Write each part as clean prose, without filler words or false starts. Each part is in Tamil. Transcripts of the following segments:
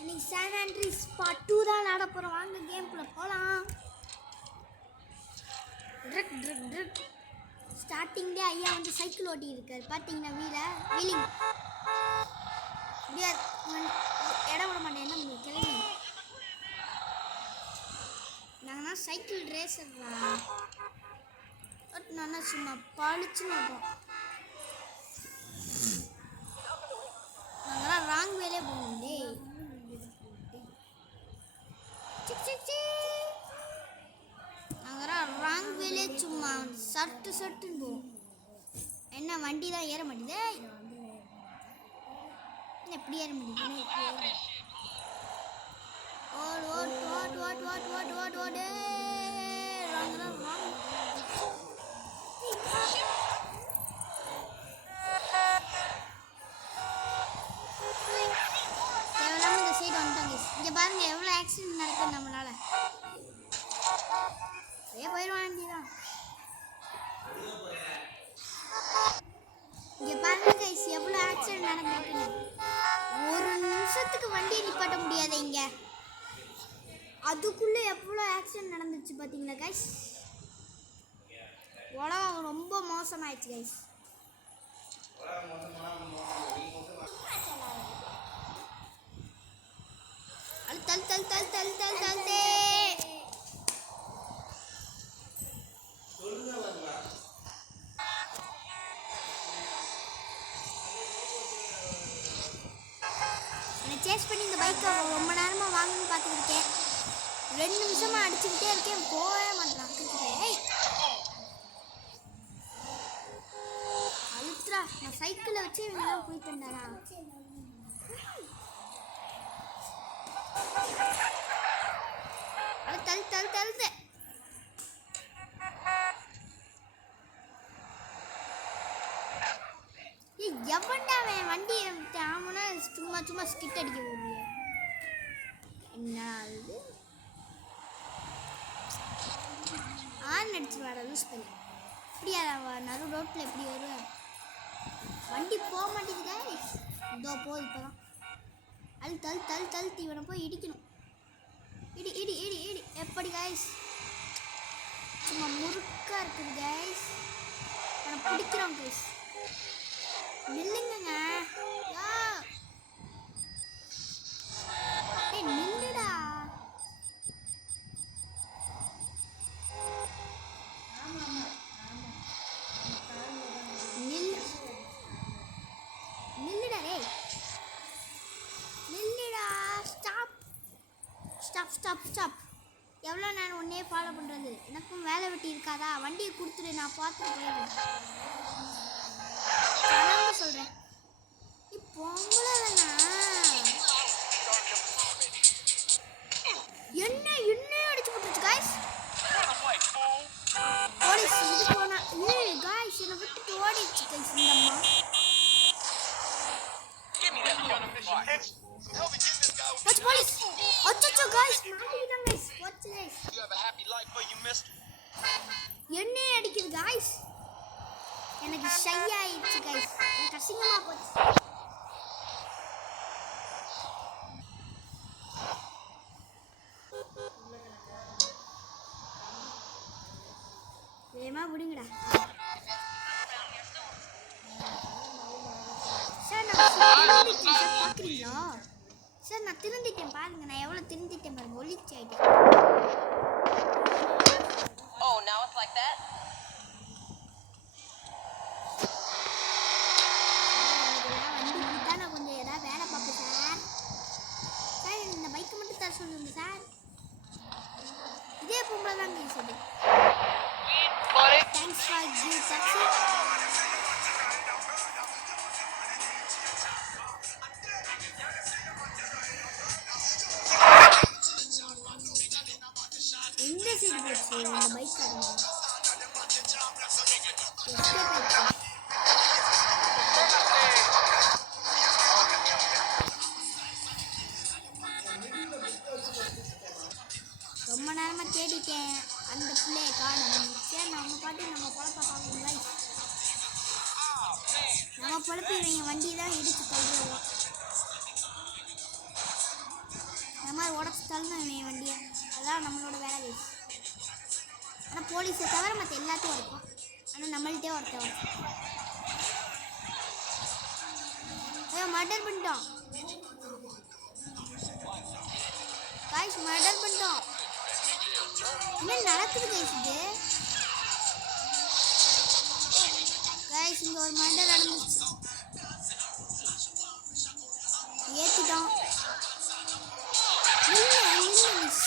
இன்னைக்கு சான் ஆண்ட்ரீஸ் பார்ட் 2 தான் விளையாட போகிறோம். வாங்க கேம்குள்ளே போகலாம். ஸ்டார்டிங்லேயே ஐயா வந்து சைக்கிள் ஓட்டி இருக்காரு. பார்த்தீங்கன்னா வீலிங் முடியாது, இடம் விட மாட்டேன். என்ன பண்ணி கிளம்பி நாங்கன்னா சைக்கிள் ரேசர்னா நான் சும்மா பழிச்சுன்னு வைப்போம். நாங்களாம் ராங் வேலே போகணும். நாங்களாம் ராங் வேலே சும்மா சட்டுன்னு போவோம். என்ன வண்டி தான் ஏற மாட்டேது, எப்படி ஏற முடியுது? ஓடு ஓடு ஓடு ஓடு ஓடு ஓடு ஓடு ஓடு இந்த சைடு வந்துட்டாங்க. இங்கே பாருங்க எவ்வளோ ஆக்சிடென்ட் நடக்குது நம்மளால. போயிடுவான் வேண்டியதான். இங்கே பாருங்க கைஸ் எவ்வளோ ஆக்சிடென்ட் நடக்குது. ஒரு நிமிஷத்துக்கு வண்டியை நிப்பாட்ட முடியாது இங்கே. அதுக்குள்ளே எவ்வளோ ஆக்சிடென்ட் நடந்துச்சு பார்த்தீங்களா கைஸ். உலகம் ரொம்ப மோசமாயிடுச்சு கைஸ். தல் தல் தல் தல் தல் தல் தே சேஸ் பண்ணி இந்த பைக்கை ரொம்ப நேரமாக வாங்கணும்னு பார்த்துக்கிட்டேன். 2 நிமிஷமாக அடிச்சுக்கிட்டே இருக்கேன், போகவே மாட்டேன். அழுத்துறா. நான் சைக்கிளை வச்சு இவங்கெல்லாம் போயிட்டு வந்தாரா. தல் தல் தழுது எவன்டா அவன் வண்டி ஆமனா சும்மா ஸ்கிட் அடிக்க போறிய. என்ன இது ஆன் அடிச்சு வாடா லூஸ் பண்ணி. இப்படியா நடு ரோட்டில் எப்படி வருவேன்? வண்டி போக மாட்டேங்குதா. இதோ போகுது இப்போதான். தழுத்து இவனை போய் இடிக்கணும். இடி இடி இடி இடி. எப்படி கைஸ் சும்மா முறுக்கா இருக்குது கைஸ். அவனை பிடிக்கிறோம் கைஸ். நில்லுங்க. நில்லுடா. நில்லுடா ரே நில்லுடா. ஸ்டாப். எவ்வளோ நான் உன்னே ஃபாலோ பண்ணுறது? எனக்கும் வேலை வெட்டி இருக்காதா? வண்டியை கொடுத்துட்டு நான் பார்த்துட்டு போயிடுறேன். சொல்கிறேன் பொம்பளை என்ன அடிச்சு போட்டுருச்சு காய்ஸ். போலீஸ் இது போனா காய்ஸ் என்னை விட்டுட்டு ஓடிச்சு கைஸ். இந்த அம்மா போலீஸ். அச்சோ காய்ஸ் மாட்டிக்கிட்டாங்க கைஸ். வாட்ச் கைஸ் என்ன அடிக்குது காய்ஸ். எனக்கு ஷை ஆயிடுச்சு கைஸ். எனக்கு அசிங்கமா போச்சு. வேமா விடுங்கடா சார். நான் பார்க்குறீங்களா சார்? நான் திருந்திட்டேன் பாருங்க. நான் எவ்வளோ திருந்திட்டேன் பாருங்க. ஒளிச்சு ஆகிட்டேன். சொல்லுங்க சார். இதே பொம்பளை தான் பேசுது. Thanks for you taxi. எந்த சைடு போச்சு இந்த பைக் காரங்க? ரொம்ப நேரமாக தேடிட்டேன் அந்த பிள்ளையை காணும். சரி நம்ம பாட்டு நம்ம பொழப்ப பார்க்கணுங்களா. நம்ம பொழப்பு இவங்க வண்டி தான் இடிச்சு தள்ளுவோம். மாதிரி உடச்சிட்டாலும் என் வண்டியை. அதான் நம்மளோட வேலை கைஸ். ஆனால் போலீஸை தவிர மற்ற எல்லாத்தையும் உடைப்போம். ஆனால் நம்மள்கிட்டே ஒருத்தன் மர்டர் பண்ணிட்டோம் கைஸ். மர்டர் பண்ணிட்டோம். என்ன நடக்குது கைஸ்? இது கைஸ் இங்கே ஒரு மர்டர் நடந்துச்சு. ஏற்றிட்டோம்.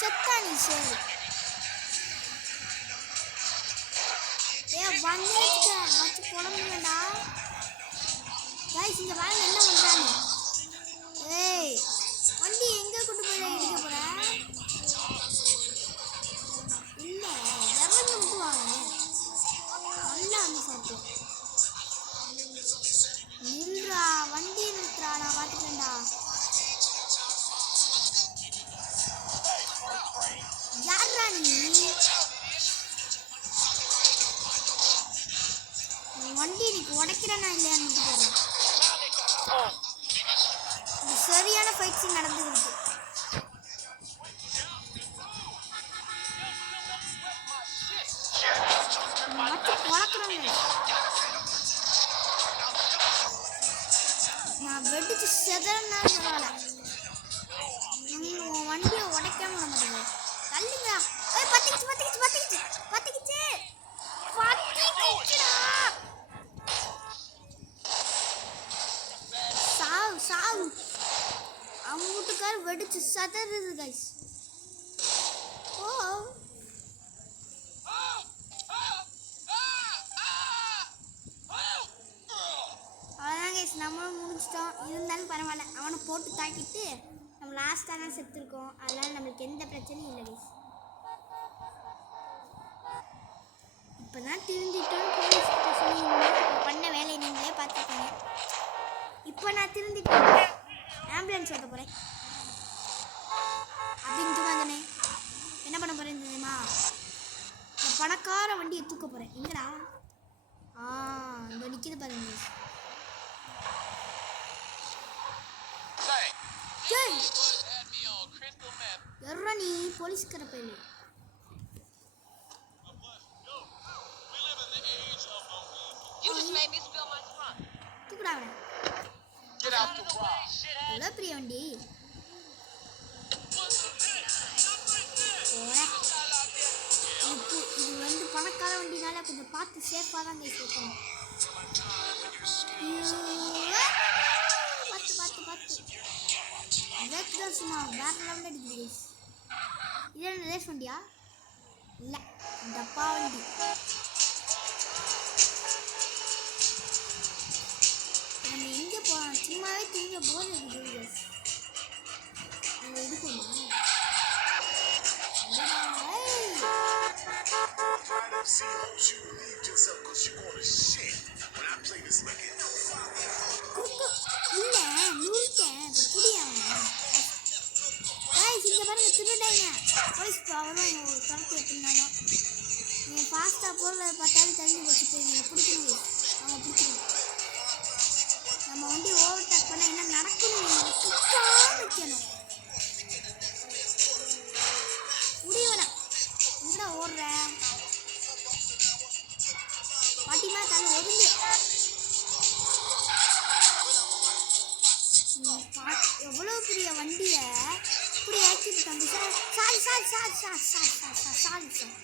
செத்தா நீ சரி. வந்துருக்க வச்சு புலம்புங்கடா கைஸ். இங்கே பாருங்க என்ன பண்ணுறாங்க. ஏய் வண்டி எங்கே கொண்டு போய் இடிக்க போகிற? இல்லை இறந்து விட்டுவாங்க. நல்லா வந்து சாப்பிட்டு நில்றா. வண்டி நிறுத்துறா. நான் பார்த்துக்கிறேன்டா. யாரா நீ? வண்டி இன்னைக்கு உடைக்கிறேன்னா இல்லையான்னு போகிறேன். சரியான ஃபைட் சீன் நடந்துருக்கு. வளர்க்குறாங்க. நான் வெடிச்சு செதறனா பரவாயில்ல. உன் வண்டியை உடைக்காம விட மாட்டேங்குது. தள்ளுங்க. பத்திக்கிச்சு பத்திக்கிச்சு பத்திக்கிச்சு பத்திக்கிச்சு பத்திக்கிச்சுடா. சாவு சாவு. அவங்க வீட்டுக்கார் வெடிச்சு சதறுது கைஸ். ஓ அவ்வளோதான் கைஸ். நம்மளும் முடிச்சிட்டோம். இருந்தாலும் பரவாயில்ல. அவனை போட்டு தாக்கிட்டு நம்ம லாஸ்ட்டாக தான் செத்துருக்கோம். அதனால் நம்மளுக்கு எந்த பிரச்சனையும் இல்லை கைஸ். இப்போ தான் திருந்திட்டோன்னு போலீஸ் கிட்ட சொல்லியிருந்தேன். இப்போ பண்ண வேலையை நீங்களே பார்த்துக்கோங்க. இப்போ நான் திருந்திட்டேன். ஆம்புலன்ஸ் ஓட்ட போகிறேன் அப்படின்னு சொன்னாங்கண்ணே. என்ன பண்ண போகிறேன் தெரியுமா? நான் பணக்கார வண்டியை தூக்க போகிறேன். எங்கடா? இந்த நிற்கிது பாருங்க. எர்ரா நீ போலீஸ்கார போயிரு. தூக்குடா அவனை. எவ்வளோ பெரிய வண்டி. இது வந்து பணக்கார வண்டினால கொஞ்சம் பார்த்து சேஃபாக தான் கைஸ் வைக்கணும். பார்த்து பார்த்து பார்த்து பிரேக் தான் சும்மா வேற லெவலில் அடிக்குது கைஸ். இது என்ன ரேஸ் வண்டியா? இல்லை டப்பா வண்டி. நம்ம எங்கே போகலாம்? சும்மாவே திரும்ப போர் இருக்குது கைஸ். நம்ம இது போகணும். இல்லை நூல்ட்டேன் புரியாம கைஸ். இங்கே பாருங்க திருடாங்க. போலீஸ் வருவாங்க ஒரு துரத்து எப்படினாலும். நீங்கள் ஃபாஸ்ட்டாக போகிறத பார்த்தாலும் தெரிஞ்சு வச்சுட்டு நீங்கள் பிடிக்கணும். அவங்க பிடிக்கணும். நம்ம வண்டி ஓவர்டேக் பண்ண என்ன நடக்கணும்? வைக்கணும் முடியவன எங்கடா ஓடுற? பாட்டிமா தலை ஒதுங்கு. எவ்வளோ பெரிய வண்டியை இப்படி ஆக்கிட்டு தம்பி. Sir sorry sorry sorry sorry sorry sorry sorry sir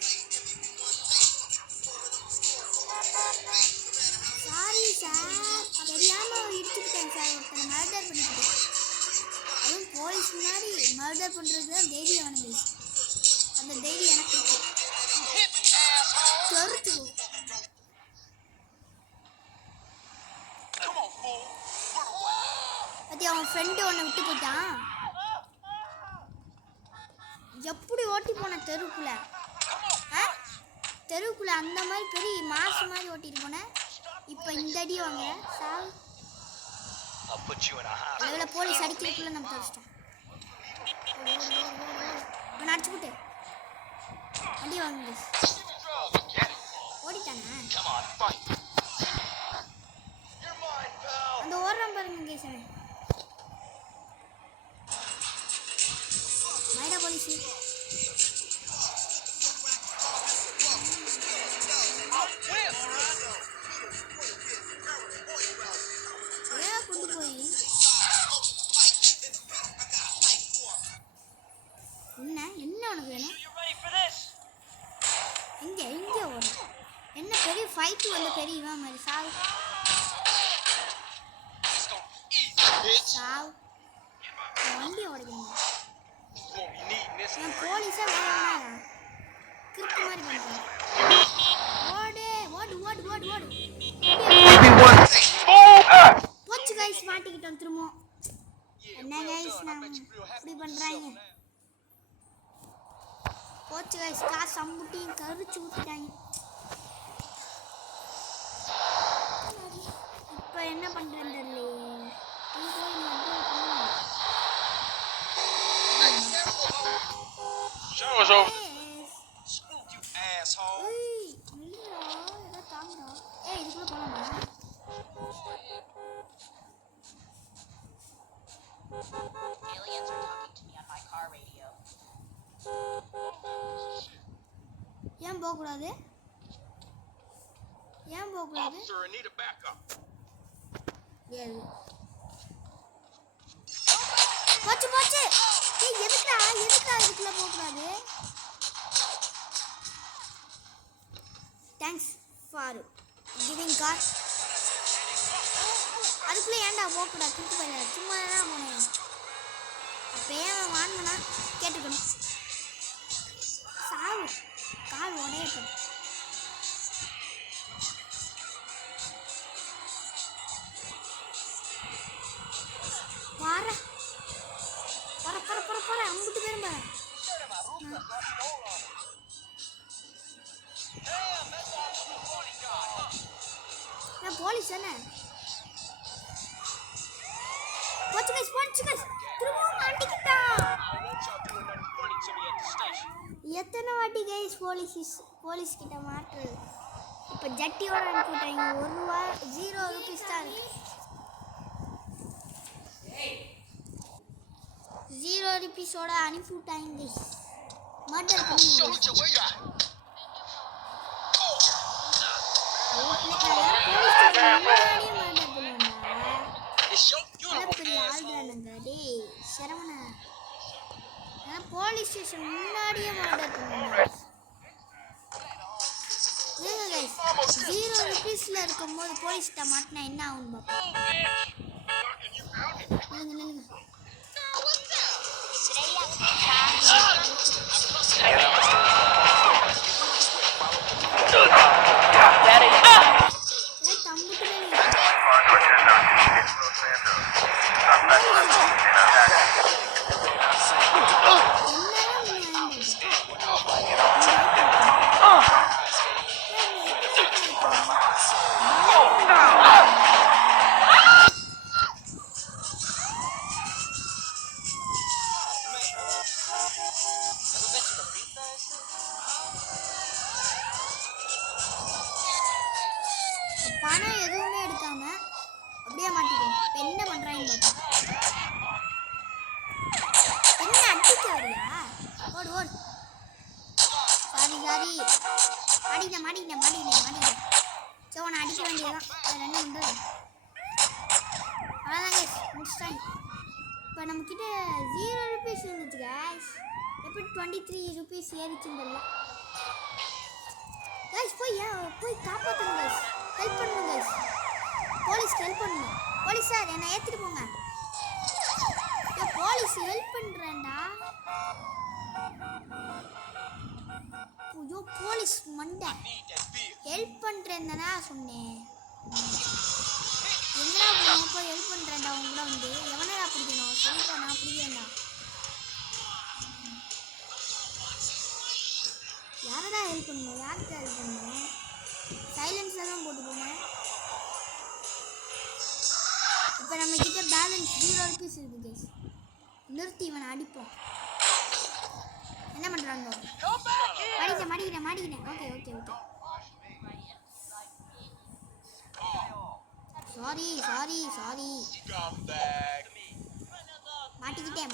sorry sir தெரியாமல் இடிச்சுக்கிட்டேன் சார். ஒருத்தனை மர்டர் பண்ணிக்கிட்டேன். அதுவும் போலீஸ் முன்னாடி மர்டர் பண்ணுறது தான் தைரியம் வேணும். அந்த தைரியம் எனக்கு இருக்கு. கருத்து பற்றி அவன் ஃப்ரெண்டு ஒன்று விட்டு போயிட்டான். எப்படி ஓட்டி போன தெருவுக்குள்ள தெருவுக்குள்ள அந்த மாதிரி பெரிய மாசு மாதிரி ஓட்டிட்டு போனேன். இப்போ இந்த அடி வாங்க சார். அதில் போலீஸ் அடிக்கிறதுக்குள்ள நம்ம தரிச்சிட்டோம். அவனை அடிச்சு போட்டு அடி வாங்க. ஓடிட்டானே அந்த ஓடுறான் பாருங்க கேசவன். ஐடா போலீஸ் கொண்டு போய் என்ன உனக்கு வேணும் இங்கே ஓடும் என்ன பெரிய ஃபைட்டு வந்து பெரிய இவன் மாதிரி சாவு வண்டி ஓடுங்க நான் போலீஸாக வேணாடா கிறுக்கு மாதிரி பண்ணுறேன் ஓடு ஓடு ஓடு ஓடு ஓடு போச்சு கைஸ் மாட்டிக்கிட்டோம் திரும்ப என்ன கைஸ் நான் இப்படி பண்ணுறாங்க போச்சு கைஸ் காசு அம்புட்டியும் கரிச்சு ஊற்றிட்டாங்க இப்போ என்ன பண்ணுறேன்னு தெரியலையே Show us over. Screw you, asshole. Aliens are talking to me on my car radio. ஏன் போகக்கூடாது Officer, I need a backup. போச்சு போச்சு ஏய் எதுக்குடா இதுக்குள்ள போகக்கூடாது தேங்க்ஸ் ஃபார் கிவிங் கார் அதுக்குள்ளே ஏன்டா போகக்கூடாது திருப்பி போயில சும்மா தான் போனேன் அப்போ ஏன் வாங்கினா கேட்டுக்கணும் சாவு கால் உடையட்டும் போற அம்புட்டு பேரும் பாரு நான் போலீஸ் தானே போச்சு கைஸ் திரும்ப மாட்டிக்கிட்டா எத்தனை வாட்டி கைஸ் போலீஸ் கிட்ட மாட்டுறது இப்போ ஜட்டியோட அனுப்பிட்டாங்க ₹1 0 தான் இருக்கு ₹0 அனுப்பிவிட்டாங்க மர்டர் பண்ணி போலீஸ் ஸ்டேஷன் முன்னாடியே மர்டர் பண்ணுவாங்க ₹0 இருக்கும்போது போலீஸ்கிட்ட மாட்டினா என்ன ஆகும் பணம் எதுவுமே எடுக்காம அப்படியே மாட்டிக்கோ இப்போ என்ன பண்ணுறாங்கன்னு பார்த்தா என்ன அடிக்க வரியா ஓடு சாரி மாட்டிக்கிட்டேன் சரி உன்னை அடிக்க வேண்டியதான் அது என்ன பண்ணுறது அவ்வளோதான் கேஸ் முடிச்சிட்டாங்க இப்போ நம்மக்கிட்ட ₹0 இருந்துச்சு கேஸ் எப்படி ₹23 ஏறிச்சுன்னு தெரியல கைஸ் போய் காப்பாற்றுங்க கைஸ் ஹெல்ப் பண்ணுங்க கைஸ் போலீஸ்க்கு ஹெல்ப் பண்ணுங்க போலீஸ் சார் என்னை ஏற்றிட்டு போங்க போலீஸ் ஹெல்ப் பண்ணுறேன்டா ஐயோ போலீஸ் மண்டை ஹெல்ப் பண்ணுறேன்னா சொன்னேன் எங்கடா போகணும் போய் ஹெல்ப் பண்ணுறேன்டா அவங்க கூட வந்து எவனடா பிடிக்கணும் சொல்லிட்டா நான் பிடிக்கிறேன்டா யாரடா ஹெல்ப் பண்ணணும் யார்கிட்ட ஹெல்ப் பண்ணணும் சைலன்ஸில் தான் போட்டு போனேன் இப்போ நம்மக்கிட்ட பேலன்ஸ் ₹0 இருக்குது கேஸ் நிறுத்தி இவனை அடிப்போம் என்ன பண்ணுறாங்க மாட்டிக்கிட்டேன் ஓகே சாரி மாட்டிக்கிட்டேன்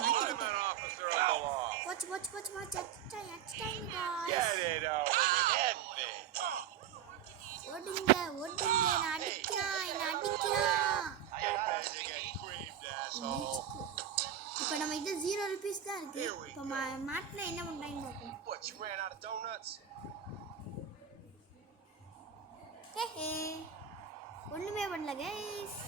போச்சு போச்சு போச்சு போச்சு அடிச்சிட்டாங்க Get it out. Hit me. ஓடுங்க ஓடுங்க நான் அடிக்கிறான் என்ன அடிக்கிறான் Get ready to get creamed, asshole. இப்போ நம்ம இது 0 ரூபீஸ் தான் இருக்கு இப்போ மாட்டில் என்ன பண்ணுறாங்க பார்ப்போம் What, you ran out of donuts? ஹே ஒன்றுமே பண்ணல கைஸ்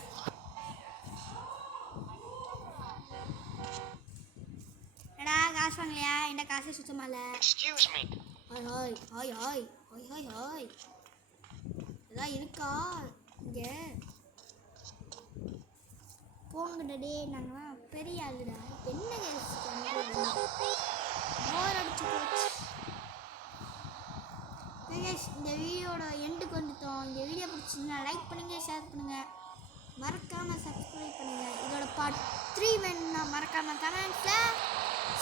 எடா காசு வாங்கலையா என்ன காசே சுத்தமா இல்லை Excuse me. Hi hi hi hi hi hi hi எல்லாம் இருக்கா இங்கே போங்கடா டே நாங்கள் பெரிய ஆளுடா இப்போ என்ன போர் அடிச்சு போச்சு கைஸ் இந்த வீடியோட எண்டுக்கு வந்துட்டோம் இந்த வீடியோ பிடிச்சிருந்தா லைக் பண்ணுங்கள் ஷேர் பண்ணுங்கள் மறக்காமல் சப்ஸ்கிரைப் பண்ணுங்கள் இதோட பார்ட் 3 வேணும்னா மறக்காமல் கமெண்ட்ஸில்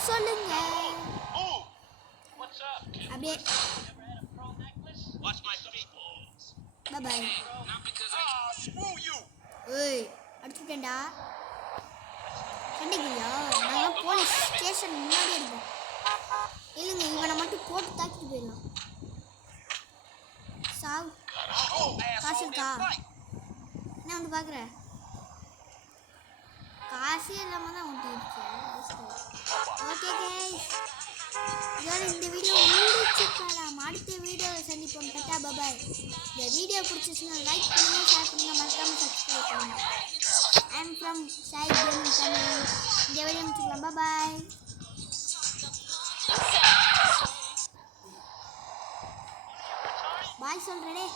சொல்லுங்கள் அப்படியே Watch my feet. Bye Screw you. ஏய் அடிச்சுட்டேன்டா கண்டிப்பா நாங்கள் போலீஸ் ஸ்டேஷன் முன்னாடி இருக்கோம் இல்லைங்க இவனை மட்டும் போட்டு தாக்கிட்டு போயிடலாம் சாவு காசு இருக்கா என்ன வந்து பார்க்குற காசே இல்லாமல் தான் வந்துட்டு ஓகே கைஸ் இதோட இந்த வீடியோ முடிச்சுக்கலாம் அடுத்த வீடியோவை சந்திப்போம் டாடா பாய் இந்த வீடியோ பிடிச்சிச்சுன்னா லைக் பண்ணுங்கள் ஷேர் பண்ணுங்கள் மறக்காமல் சப்ஸ்கிரைப் பண்ணுங்கள் ஐம் ஃப்ரம் ஷாய் கேமிங் தமிழ் இந்த வீடியோ முடிச்சுக்கலாம் பாய் பாய் சொல்கிறேனே